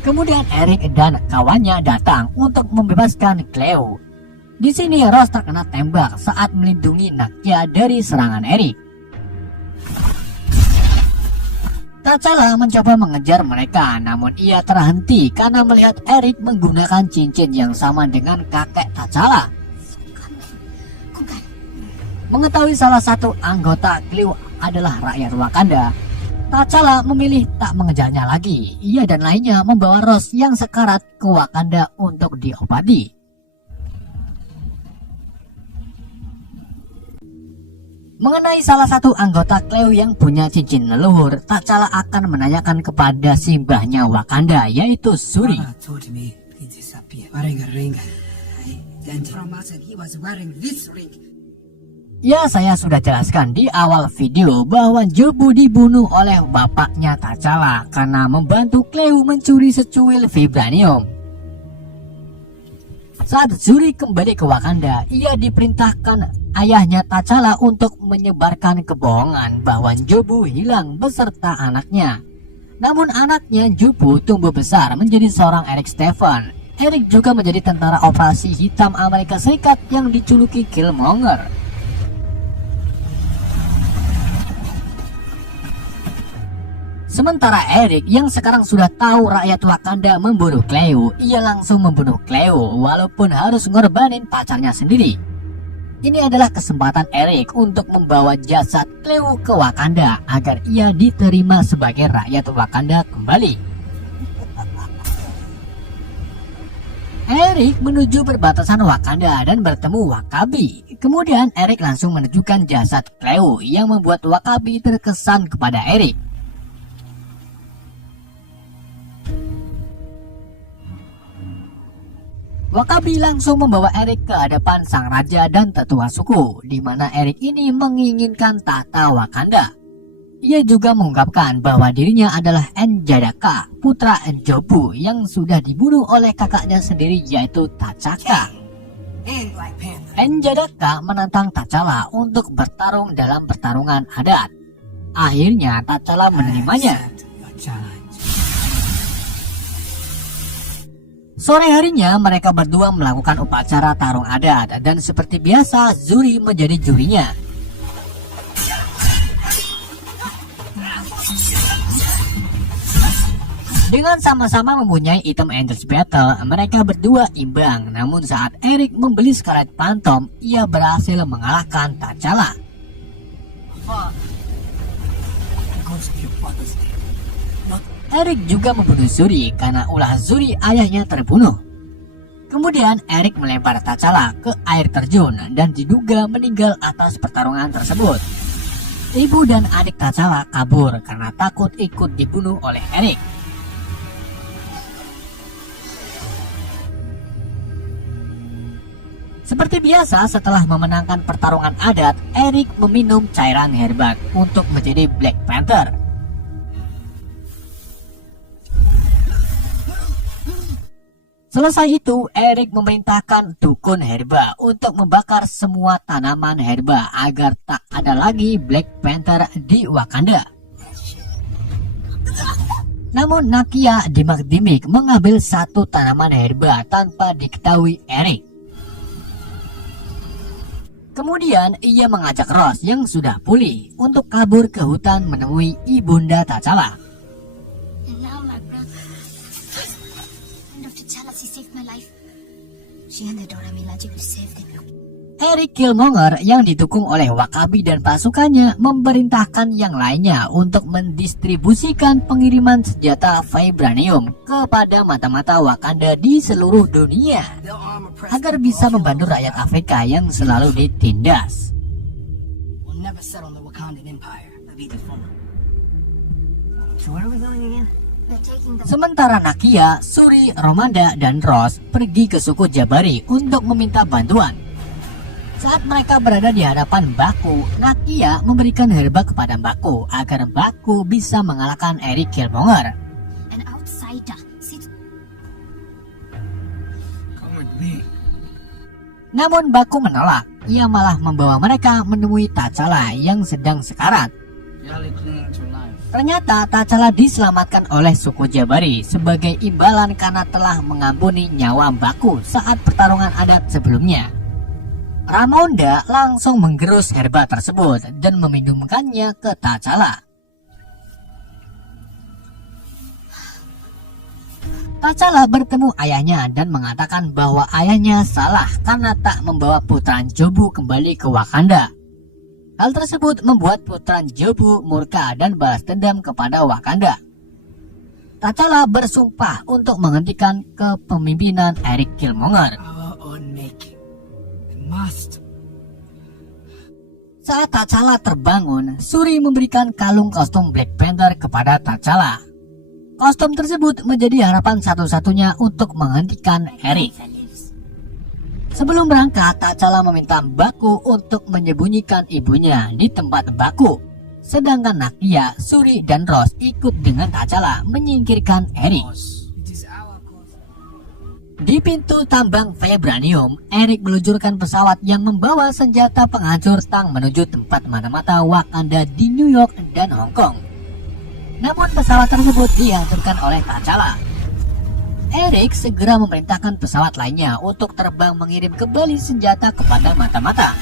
Kemudian Eric dan kawannya datang untuk membebaskan Cleo. Di sini Ross terkena tembak saat melindungi Nakia dari serangan Eric. T'Challa mencoba mengejar mereka, namun ia terhenti karena melihat Eric menggunakan cincin yang sama dengan kakek T'Challa. Mengetahui salah satu anggota Cleo adalah rakyat Wakanda, T'Challa memilih tak mengejarnya lagi. Ia dan lainnya membawa Ross yang sekarat ke Wakanda untuk diobati. Mengenai salah satu anggota Cleo yang punya cincin leluhur, T'Challa akan menanyakan kepada simbahnya Wakanda, yaitu Shuri. Ya, saya sudah jelaskan di awal video bahwa Jobu dibunuh oleh bapaknya T'Challa karena membantu Cleo mencuri secuil vibranium. Saat Shuri kembali ke Wakanda, ia diperintahkan ayahnya T'Challa untuk menyebarkan kebohongan bahwa Jobu hilang beserta anaknya. Namun anaknya Jobu tumbuh besar menjadi seorang Eric Stephen. Eric juga menjadi tentara operasi hitam Amerika Serikat yang dijuluki Killmonger. Sementara Eric yang sekarang sudah tahu rakyat Wakanda membunuh Cleo, ia langsung membunuh Cleo walaupun harus ngorbanin pacarnya sendiri. Ini adalah kesempatan Eric untuk membawa jasad Cleo ke Wakanda agar ia diterima sebagai rakyat Wakanda kembali. Eric menuju perbatasan Wakanda dan bertemu W'Kabi. Kemudian Eric langsung menunjukkan jasad Cleo yang membuat W'Kabi terkesan kepada Eric. W'Kabi langsung membawa Eric ke hadapan sang raja dan tetua suku, di mana Eric ini menginginkan tahta Wakanda. Ia juga mengungkapkan bahwa dirinya adalah N'Jadaka, putra N'Jobu yang sudah dibunuh oleh kakaknya sendiri yaitu T'Chaka. N'Jadaka menantang T'Challa untuk bertarung dalam pertarungan adat. Akhirnya T'Challa menerimanya. Sore harinya mereka berdua melakukan upacara tarung adat dan seperti biasa Shuri menjadi jurinya. Dengan sama-sama mempunyai item Angels Battle, mereka berdua imbang. Namun saat Eric membeli Scarlet Phantom, ia berhasil mengalahkan T'Challa. Eric juga membunuh Shuri karena ulah Shuri ayahnya terbunuh. Kemudian Eric melempar T'Challa ke air terjun dan diduga meninggal atas pertarungan tersebut. Ibu dan adik T'Challa kabur karena takut ikut dibunuh oleh Eric. Seperti biasa, setelah memenangkan pertarungan adat, Eric meminum cairan herbat untuk menjadi Black Panther. Selesai itu, Eric memerintahkan dukun herba untuk membakar semua tanaman herba agar tak ada lagi Black Panther di Wakanda. Namun Nakia dimak-dimik mengambil satu tanaman herba tanpa diketahui Eric. Kemudian ia mengajak Ross yang sudah pulih untuk kabur ke hutan menemui ibunda T'Challa. Eric Killmonger yang didukung oleh W'Kabi dan pasukannya memerintahkan yang lainnya untuk mendistribusikan pengiriman senjata vibranium kepada mata-mata Wakanda di seluruh dunia agar bisa membantu rakyat Afrika yang selalu ditindas. Sementara Nakia, Shuri, Ramonda, dan Ross pergi ke suku Jabari untuk meminta bantuan. Saat mereka berada di hadapan Baku, Nakia memberikan herba kepada Baku agar Baku bisa mengalahkan Eric Killmonger. Namun Baku menolak, ia malah membawa mereka menemui T'Challa yang sedang sekarat. Ternyata T'Challa diselamatkan oleh suku Jabari sebagai imbalan karena telah mengampuni nyawa Mbaku saat pertarungan adat sebelumnya. Ramonda langsung menggerus herba tersebut dan meminumkannya ke T'Challa. T'Challa bertemu ayahnya dan mengatakan bahwa ayahnya salah karena tak membawa putra Jobu kembali ke Wakanda. Hal tersebut membuat putra Jobu murka dan balas dendam kepada Wakanda. T'Challa bersumpah untuk menghentikan kepemimpinan Eric Killmonger. Saat T'Challa terbangun, Shuri memberikan kalung kostum Black Panther kepada T'Challa. Kostum tersebut menjadi harapan satu-satunya untuk menghentikan Eric. Sebelum berangkat, T'Challa meminta Mbaku untuk menyembunyikan ibunya di tempat Mbaku. Sedangkan Nakia, Shuri, dan Ross ikut dengan T'Challa menyingkirkan Eric. Di pintu tambang vibranium, Eric meluncurkan pesawat yang membawa senjata penghancur tang menuju tempat mata-mata Wakanda di New York dan Hong Kong. Namun pesawat tersebut dihancurkan oleh T'Challa. Eric segera memerintahkan pesawat lainnya untuk terbang mengirim kembali senjata kepada mata-mata.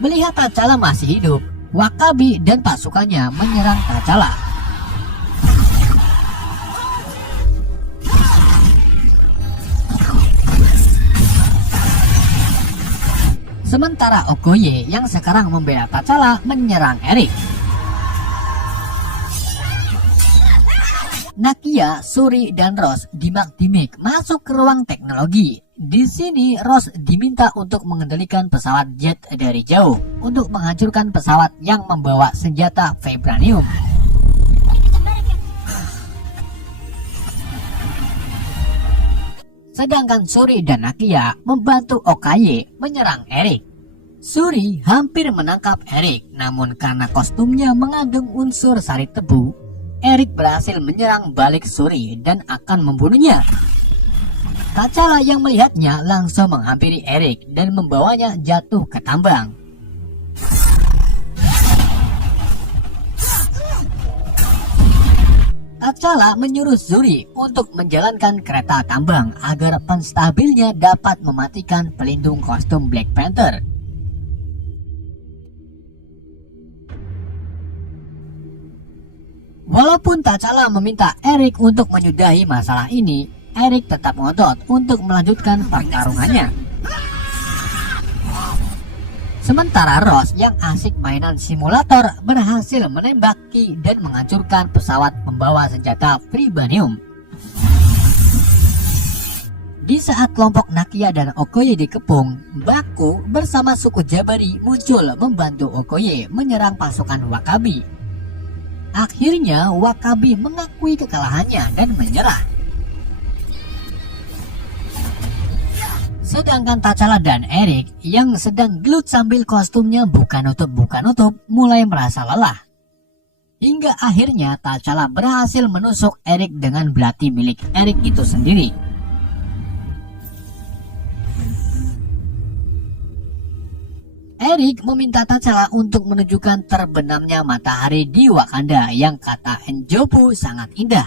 Melihat T'Challa masih hidup, Wakabi dan pasukannya menyerang T'Challa. Sementara Okoye yang sekarang membela T'Challa menyerang Eric. Nakia, Shuri, dan Ross dimak-dimik masuk ke ruang teknologi. Di sini Ross diminta untuk mengendalikan pesawat jet dari jauh untuk menghancurkan pesawat yang membawa senjata vibranium. Sedangkan Shuri dan Nakia membantu Okoye menyerang Eric. Shuri hampir menangkap Eric, namun karena kostumnya mengandung unsur sari tebu, Eric berhasil menyerang balik Shuri dan akan membunuhnya. T'Challa yang melihatnya langsung menghampiri Eric dan membawanya jatuh ke tambang. T'Challa menyuruh Shuri untuk menjalankan kereta tambang agar penstabilnya dapat mematikan pelindung kostum Black Panther. Walaupun T'Challa meminta Eric untuk menyudahi masalah ini, Eric tetap ngotot untuk melanjutkan pertarungannya. Sementara Ross yang asik mainan simulator berhasil menembaki dan menghancurkan pesawat membawa senjata vibranium. Di saat kelompok Nakia dan Okoye dikepung, Mbaku bersama suku Jabari muncul membantu Okoye menyerang pasukan Wakabi. Akhirnya Wakabi mengakui kekalahannya dan menyerah. Sedangkan T'Challa dan Eric yang sedang gelut sambil kostumnya bukan nutup mulai merasa lelah. Hingga akhirnya T'Challa berhasil menusuk Eric dengan belati milik Eric itu sendiri. Eric meminta T'Challa untuk menunjukkan terbenamnya matahari di Wakanda yang kata Njobu sangat indah.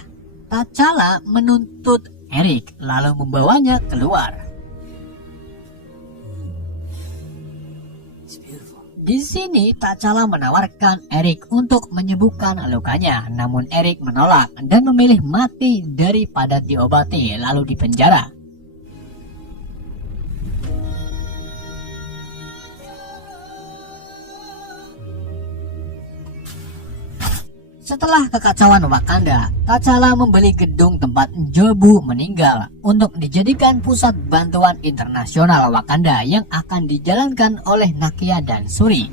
T'Challa menuntut Eric lalu membawanya keluar. Di sini T'Challa menawarkan Eric untuk menyembuhkan lukanya, namun Eric menolak dan memilih mati daripada diobati lalu dipenjara. Setelah kekacauan Wakanda, T'Challa membeli gedung tempat Njobu meninggal untuk dijadikan pusat bantuan internasional Wakanda yang akan dijalankan oleh Nakia dan Shuri.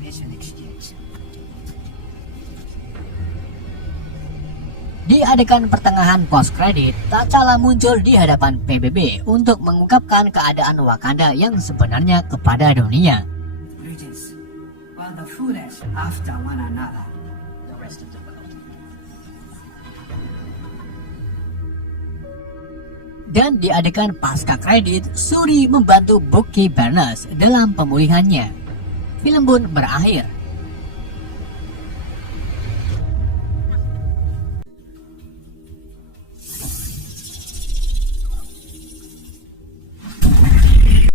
Di adegan pertengahan post kredit, T'Challa muncul di hadapan PBB untuk mengungkapkan keadaan Wakanda yang sebenarnya kepada dunia. Dan di adegan pasca kredit, Shuri membantu Bucky Barnes dalam pemulihannya. Film pun berakhir.